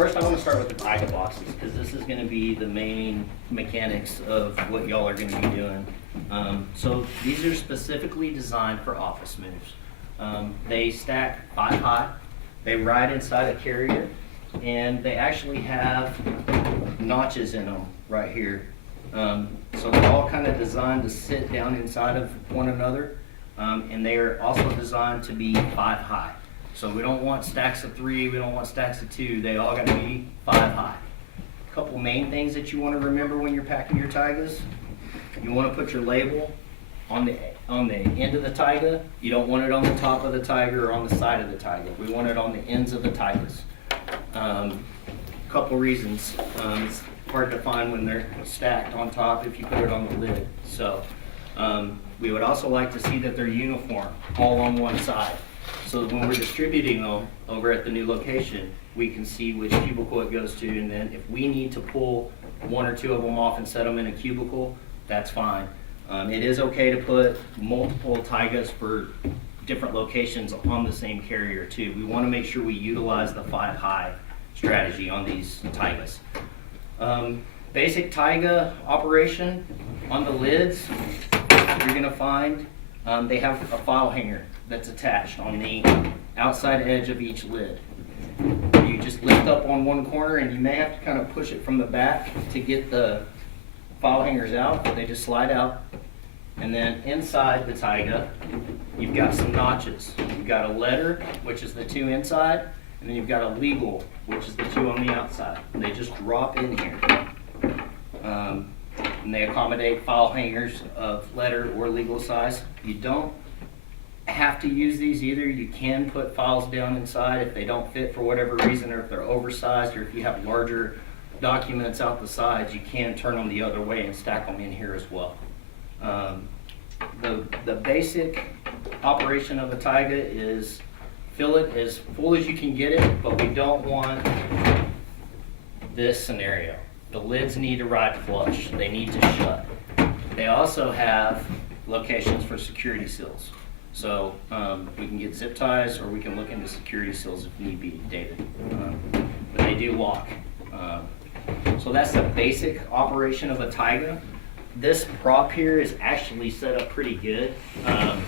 first I want to start with the Tyga boxes because this is going to be the main mechanics of what y'all are going to be doing. So these are specifically designed for office moves. They stack 5 high, they ride inside a carrier, and they actually have notches in them right here. So they're all kind of designed to sit down inside of one another, and they are also designed to be 5 high. So we don't want stacks of 3, we don't want stacks of 2, they all got to be 5 high. A couple main things that you want to remember when you're packing your Tygas. You want to put your label on the end of the Tyga. You don't want it on the top of the Tyga or on the side of the Tyga. We want it on the ends of the Tygas. Couple reasons. It's hard to find when they're stacked on top if you put it on the lid. So we would also like to see that they're uniform, all on one side. So that when we're distributing them over at the new location, we can see which cubicle it goes to, and then if we need to pull 1 or 2 of them off and set them in a cubicle, that's fine. It is okay to put multiple Tygas for different locations on the same carrier too. We want to make sure we utilize the 5 high strategy on these Tygas. Basic Tyga operation on the lids, you're going to find they have a file hanger that's attached on the outside edge of each lid. You just lift up on one corner, and you may have to kind of push it from the back to get the file hangers out. They just slide out. And then inside the Tyga, you've got some notches. You've got a letter, which is the 2 inside, and then you've got a legal, which is the 2 on the outside. And they just drop in here. And they accommodate file hangers of letter or legal size. You don't have to use these either. You can put files down inside if they don't fit for whatever reason, or if they're oversized, or if you have larger documents out the sides, you can turn them the other way and stack them in here as well. The basic operation of a Tyga is fill it as full as you can get it, but we don't want this scenario. The lids need to ride flush. They need to shut. They also have locations for security seals. So we can get zip ties, or we can look into security seals if need be, David. But they do lock. So that's the basic operation of a Tyga. This prop here is actually set up pretty good. I'm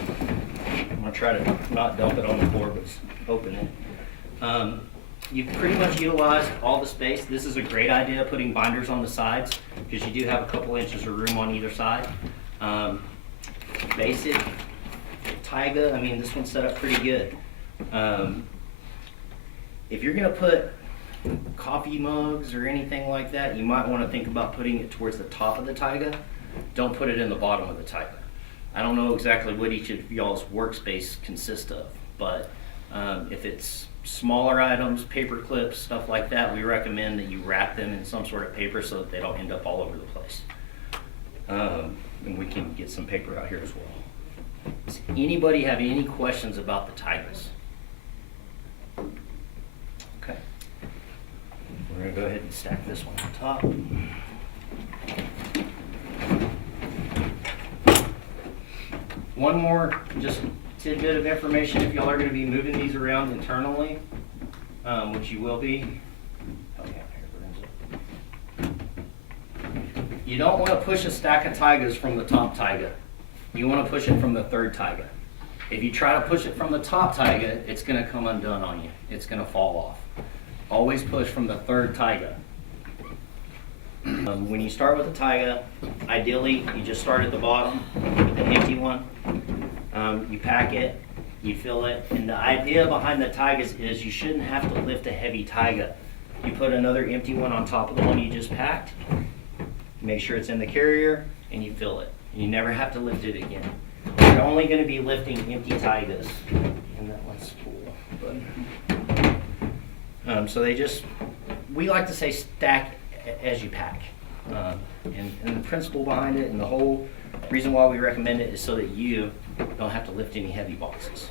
going to try to not dump it on the floor, but open it. You've pretty much utilized all the space. This is a great idea, putting binders on the sides, because you do have a couple inches of room on either side. Basic Tyga, I mean, this one's set up pretty good. If you're going to put coffee mugs or anything like that, you might want to think about putting it towards the top of the Tyga. Don't put it in the bottom of the Tyga. I don't know exactly what each of y'all's workspace consists of, but if it's smaller items, paper clips, stuff like that, we recommend that you wrap them in some sort of paper so that they don't end up all over the place. And we can get some paper out here as well. Does anybody have any questions about the Tygas? Okay. We're going to go ahead and stack this one on top. One more just tidbit of information if y'all are going to be moving these around internally, which you will be. Oh, yeah, here, you don't want to push a stack of Tygas from the top Tyga. You want to push it from the 3rd Tyga. If you try to push it from the top Tyga, it's going to come undone on you. It's going to fall off. Always push from the 3rd Tyga. When you start with a Tyga, ideally you just start at the bottom with the empty one. You pack it, you fill it, and the idea behind the Tygas is you shouldn't have to lift a heavy Tyga. You put another empty one on top of the one you just packed, make sure it's in the carrier, and you fill it. You never have to lift it again. You're only going to be lifting empty Tygas, and that one's full. But, so we like to say stack as you pack. And the principle behind it, and the whole reason why we recommend it, is so that you don't have to lift any heavy boxes.